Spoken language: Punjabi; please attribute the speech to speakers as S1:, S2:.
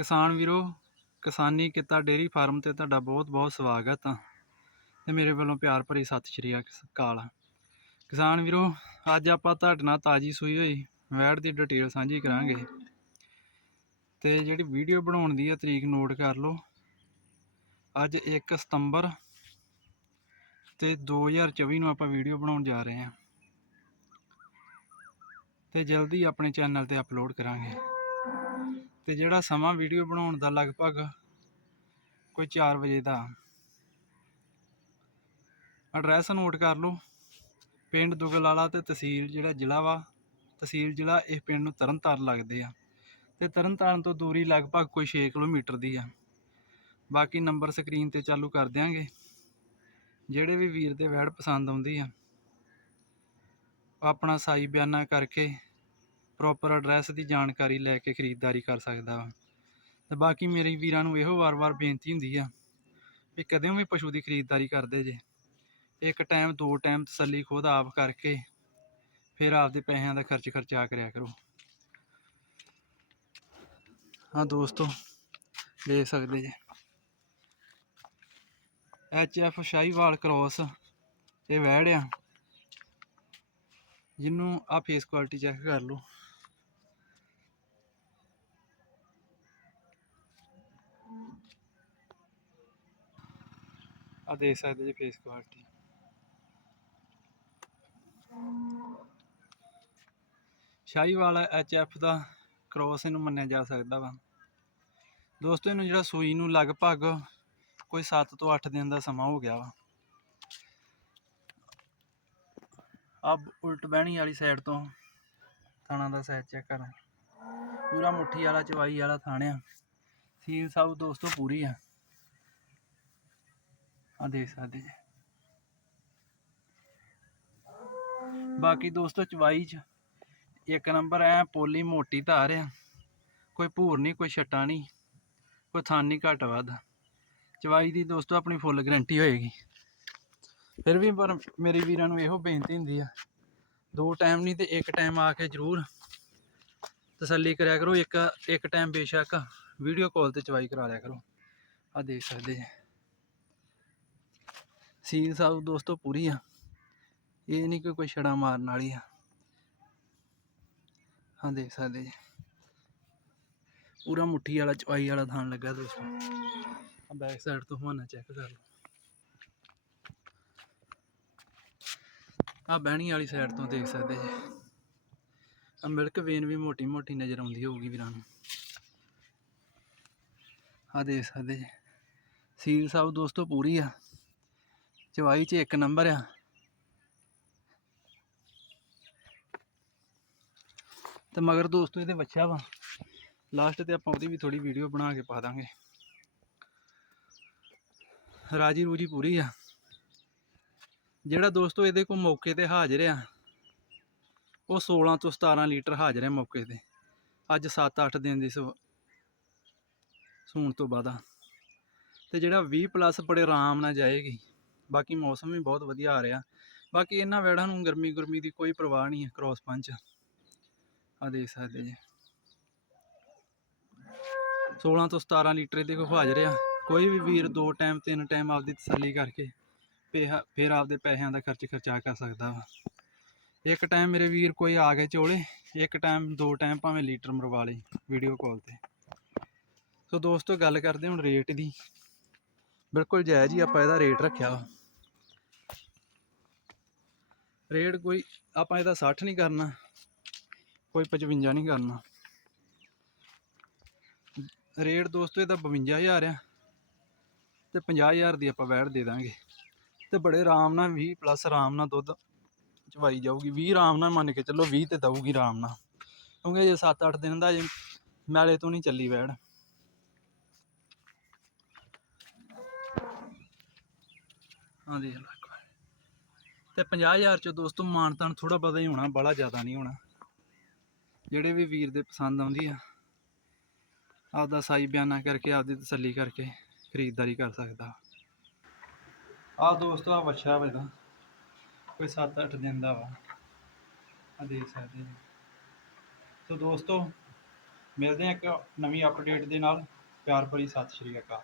S1: ਕਿਸਾਨ ਵੀਰੋ, ਕਿਸਾਨੀ ਕਿੱਤਾ ਡੇਰੀ ਫਾਰਮ ਤੇ ਤੁਹਾਡਾ ਬਹੁਤ ਬਹੁਤ ਸਵਾਗਤ ਆ ਤੇ ਮੇਰੇ ਵੱਲੋਂ ਪਿਆਰ ਭਰੀ ਸਤਿ ਸ਼੍ਰੀ ਅਕਾਲ ਕਿਸਾਨ ਵੀਰੋ, ਅੱਜ ਆਪਾਂ ਤੁਹਾਡੇ ਨਾਲ ਤਾਜੀ ਸੂਈ ਹੋਈ ਵੈੜ ਦੀ ਡਿਟੇਲ ਸਾਂਝੀ ਕਰਾਂਗੇ। ਤੇ ਜਿਹੜੀ ਵੀਡੀਓ ਬਣਾਉਣ ਦੀ ਆ ਤਰੀਕ ਨੋਟ ਕਰ ਲਓ। ਅੱਜ 1 ਸਤੰਬਰ ਤੇ 2024 ਨੂੰ ਆਪਾਂ ਵੀਡੀਓ ਬਣਾਉਣ ਜਾ ਰਹੇ ਹਾਂ ਤੇ ਜਲਦੀ ਆਪਣੇ ਚੈਨਲ ਤੇ ਅਪਲੋਡ ਕਰਾਂਗੇ। ਤੇ ਜਿਹੜਾ ਸਮਾਂ ਵੀਡੀਓ ਬਣਾਉਣ ਦਾ ਲਗਭਗ ਕੋਈ 4 ਵਜੇ ਦਾ। ਐਡਰੈਸ ਨੋਟ ਕਰ ਲਓ। ਪਿੰਡ ਦੁਗਲਾਲਾ ਤੇ ਤਹਿਸੀਲ ਜਿਹੜਾ ਜ਼ਿਲ੍ਹਾ ਵਾ, ਤਹਿਸੀਲ ਜ਼ਿਲ੍ਹਾ ਇਹ ਪਿੰਡ ਨੂੰ ਤਰਨਤਾਰਨ ਲੱਗਦੇ ਆ। ਤੇ ਤਰਨਤਾਰਨ ਤੋਂ ਦੂਰੀ ਲਗਭਗ ਕੋਈ 6 ਕਿਲੋਮੀਟਰ ਦੀ ਆ। ਬਾਕੀ ਨੰਬਰ ਸਕਰੀਨ ਤੇ ਚਾਲੂ ਕਰ ਦਿਆਂਗੇ। ਜਿਹੜੇ ਵੀ ਵੀਰ ਦੇ ਵੈੜ ਪਸੰਦ ਆਉਂਦੀ ਆ ਆਪਣਾ ਸਾਈ ਬਿਆਨਾ ਕਰਕੇ ਪ੍ਰੋਪਰ ਐਡਰੈਸ ਦੀ ਜਾਣਕਾਰੀ ਲੈ ਕੇ ਖਰੀਦਦਾਰੀ ਕਰ ਸਕਦਾ ਵਾ। ਤੇ ਬਾਕੀ ਮੇਰੇ ਵੀਰਾਂ ਨੂੰ ਇਹੋ ਵਾਰ-ਵਾਰ ਬੇਨਤੀ ਹੁੰਦੀ ਆ ਵੀ ਕਦੇ ਵੀ ਪਸ਼ੂ ਦੀ ਖਰੀਦਦਾਰੀ ਕਰਦੇ ਜੇ। ਇੱਕ ਟਾਈਮ ਦੋ ਟਾਈਮ ਤਸੱਲੀ ਖੁਦ ਆਪ ਕਰਕੇ ਫਿਰ ਆਪਦੇ ਪੈਸਿਆਂ ਦਾ ਖਰਚ ਖਰਚਾ ਕਰਿਆ ਕਰੋ। ਹਾਂ ਦੋਸਤੋ, ਦੇਖ ਸਕਦੇ ਜੇ। ਐਚ ਐਫ ਸ਼ਾਹੀਵਾਲ ਕ੍ਰੋਸ ਇਹ ਵੈੜ ਆ। ਜਿਹਨੂੰ ਆ ਫੇਸ ਕੁਆਲਿਟੀ ਚੈੱਕ ਕਰ ਲਓ। ਆ ਦੇਖ ਸਕਦੇ ਜੀ face quality Sahiwal H F ਦਾ ਕ੍ਰੋਸ ਇਹਨੂੰ ਮੰਨਿਆ ਜਾ ਸਕਦਾ ਵਾ। ਦੋਸਤੋ, ਇਹਨੂੰ ਜਿਹੜਾ ਸੂਈ ਨੂੰ ਲਗਭਗ ਕੋਈ 7 ਤੋਂ 8 ਦਿਨ ਦਾ ਸਮਾਂ ਹੋ ਗਿਆ ਵਾ। ਅਬ ਉਲਟ ਬਹਿਣੀ ਵਾਲੀ ਸਾਈਡ ਤੋਂ ਥਾਣਾ ਦਾ ਸਾਈਜ਼ ਚੈੱਕ ਕਰ। ਪੂਰਾ ਮੁੱਠੀ ਵਾਲਾ, ਚਵਾਈ ਵਾਲਾ ਥਾਣ ਆ ਸੀਲ ਸਭ ਦੋਸਤੋ ਪੂਰੀ ਆ। ਆ ਦੇਖ ਸਕਦੇ ਜੀ। ਬਾਕੀ ਦੋਸਤੋ, ਚਵਾਈ ਚ ਇੱਕ ਨੰਬਰ ਐ, ਪੋਲੀ ਮੋਟੀ ਧਾਰ ਆ। ਕੋਈ ਭੂਰ ਨਹੀਂ ਕੋਈ ਛੱਟਾ ਨਹੀਂ ਕੋਈ ਥਾਨ ਨਹੀਂ ਘੱਟ ਵੱਧ। ਚਵਾਈ ਦੀ ਦੋਸਤੋ, ਆਪਣੀ ਫੁੱਲ ਗਰੰਟੀ ਹੋਏਗੀ। ਫਿਰ ਵੀ ਪਰ ਮੇਰੇ ਵੀਰਾਂ ਨੂੰ ਇਹੋ ਬੇਨਤੀ ਹੁੰਦੀ ਆ, ਦੋ ਟਾਈਮ ਨਹੀਂ ਤੇ ਇੱਕ ਟਾਈਮ ਆ ਕੇ ਜ਼ਰੂਰ ਤਸੱਲੀ ਕਰਿਆ ਕਰੋ। ਇੱਕ ਇੱਕ ਟਾਈਮ ਬੇਸ਼ੱਕ ਵੀਡੀਓ ਕਾਲ ਤੇ ਚਵਾਈ ਕਰਾ ਲਿਆ ਕਰੋ। ਆ ਦੇਖ ਸਕਦੇ ਜੀ। ਸੀਲ ਸਾਹਿਬ ਦੋਸਤੋ ਪੂਰੀ ਆ। ਇਹ ਨਹੀਂ ਕਿ ਕੋਈ ਛੜਾ ਮਾਰਨ ਵਾਲੀ ਆ। ਹਾਂ, ਦੇਖ ਸਕਦੇ ਜੀ। ਪੂਰਾ ਮੁੱਠੀ ਵਾਲਾ ਚਵਾਈ ਵਾਲਾ ਥਾਣ ਲੱਗਾ ਦੋਸਤੋ। ਆ ਬੈਕ ਸਾਈਡ ਤੋਂ ਹਵਾਨਾ ਚੈੱਕ ਕਰ ਲਓ। ਆ ਬਹਿਣੀ ਵਾਲੀ ਸਾਈਡ ਤੋਂ ਦੇਖ ਸਕਦੇ ਜੀ। ਆ ਮਿਲਕ ਵੇਨ ਵੀ ਮੋਟੀ ਮੋਟੀ ਨਜ਼ਰ ਆਉਂਦੀ ਹੋਊਗੀ ਵੀਰਾਂ ਨੂੰ। ਆ ਦੇਖ ਸਕਦੇ ਜੀ। ਸੀਲ ਸਾਹਿਬ ਦੋਸਤੋ ਪੂਰੀ ਆ। ਚਵਾਈ 'ਚ ਇੱਕ ਨੰਬਰ ਆ। ਤੇ ਮਗਰ ਦੋਸਤੋ ਇਹਦੇ ਬੱਚਾ ਵਾ। ਲਾਸਟ ਤੇ ਆਪਾਂ ਉਹਦੀ ਵੀ ਥੋੜੀ ਵੀਡੀਓ ਬਣਾ ਕੇ ਪਾ ਦਾਂਗੇ। ਰਾਜੀ ਰੂਜੀ ਪੂਰੀ ਆ। ਜਿਹੜਾ ਦੋਸਤੋ ਇਹਦੇ ਕੋਲ ਮੌਕੇ ਤੇ ਹਾਜ਼ਰ ਆ, ਉਹ 16 ਤੋਂ 17 ਲੀਟਰ ਹਾਜ਼ਰ ਹੈ ਮੌਕੇ ਤੇ। ਅੱਜ 7-8 ਦਿਨ ਦੀ ਸੂਣ ਤੋਂ ਬਾਅਦ ਆ। ਤੇ ਜਿਹੜਾ 20 ਪਲੱਸ ਬੜੇ ਆਰਾਮ ਨਾਲ ਜਾਏਗੀ। ਬਾਕੀ ਮੌਸਮ ਵੀ ਬਹੁਤ ਵਧੀਆ ਆ ਰਿਹਾ। ਬਾਕੀ ਇਹਨਾਂ ਵੇੜਾਂ ਨੂੰ ਗਰਮੀ ਗੁਰਮੀ ਦੀ ਕੋਈ ਪਰਵਾਹ ਨਹੀਂ ਹੈ ਕ੍ਰੋਸ ਪੰਚ ਆ ਦੇਖ ਸਕਦੇ ਜੀ। 16 ਤੋਂ 17 ਲੀਟਰ ਇਹਦੇ ਕੋਲ ਹਾਜ਼ਰ ਆ। ਕੋਈ ਵੀ ਵੀਰ ਦੋ ਟਾਈਮ, ਤਿੰਨ ਟਾਈਮ ਆਪਦੀ ਤਸੱਲੀ ਕਰਕੇ ਪੇਹਾ, ਫਿਰ ਆਪਦੇ ਪੈਸਿਆਂ ਦਾ ਖਰਚ ਖਰਚਾ ਕਰ ਸਕਦਾ ਵਾ। ਇੱਕ ਟਾਈਮ ਮੇਰੇ ਵੀਰ ਕੋਈ ਆ ਕੇ ਚੋਲੇ, ਇੱਕ ਟਾਈਮ, ਦੋ ਟਾਈਮ ਭਾਵੇਂ ਲੀਟਰ ਮਰਵਾ ਲੇ ਵੀਡੀਓ ਕਾਲ ਤੇ। ਸੋ ਦੋਸਤੋ, ਗੱਲ ਕਰਦੇ ਹੁਣ ਰੇਟ ਦੀ। ਬਿਲਕੁਲ ਜਾਇਜ਼ ਹੀ ਆਪਾਂ ਇਹਦਾ ਰੇਟ ਰੱਖਿਆ ਵਾ। ਰੇਟ ਕੋਈ, ਆਪਾਂ ਇਹਦਾ 60 ਨਹੀਂ ਕਰਨਾ, ਕੋਈ 55 ਨਹੀਂ ਕਰਨਾ। ਰੇਟ ਦੋਸਤੋ, ਇਹਦਾ 52000 ਆ, ਤੇ 50000 ਦੀ ਆਪਾਂ ਵੈੜ ਦੇ ਦਾਂਗੇ। ਤੇ ਬੜੇ ਆਰਾਮ ਨਾਲ 20 ਪਲੱਸ ਆਰਾਮ ਨਾਲ ਦੁੱਧ ਚਵਾਈ ਜਾਊਗੀ। 20 ਆਰਾਮ ਨਾਲ ਮੰਨ ਕੇ ਚੱਲੋ 20 ਤੇ ਦਊਗੀ ਆਰਾਮ ਨਾਲ। ਕਿਉਂਕਿ ਜੇ 7-8 ਦਿਨ ਦਾ ਜੇ ਮੈਲੇ ਤੋਂ ਨਹੀਂ ਚੱਲੀ ਵੈੜ। ਹਾਂ ਦੇਖ ਲਓ। ਤੇ 50000 ਚ ਦੋਸਤੋ ਮਾਨਤਾਨ ਥੋੜਾ ਬਹੁਤਾ ਹੀ ਹੋਣਾ ਬੜਾ ਜ਼ਿਆਦਾ ਨਹੀਂ ਹੋਣਾ। ਜਿਹੜੇ ਵੀ ਵੀਰ ਦੇ ਪਸੰਦ ਆਉਂਦੀ ਆ, ਆਪਦਾ ਸਾਈ ਬਿਆਨਾ ਕਰਕੇ, ਆਪਦੀ ਤਸੱਲੀ ਕਰਕੇ ਖਰੀਦਦਾਰੀ ਕਰ ਸਕਦਾ। ਆਹ ਦੋਸਤੋ, ਆ ਬੱਚਾ ਵਾ ਕੋਈ 7-8 ਦਿਨ ਦਾ ਵਾ। ਆ ਦੇਖ ਸਕਦੇ ਜੀ ਸੋ ਦੋਸਤੋ, ਮਿਲਦੇ ਹਾਂ ਇੱਕ ਨਵੀਂ ਅਪਡੇਟ ਦੇ ਨਾਲ। ਪਿਆਰ ਭਰੀ ਸਤਿ ਸ਼੍ਰੀ ਅਕਾਲ।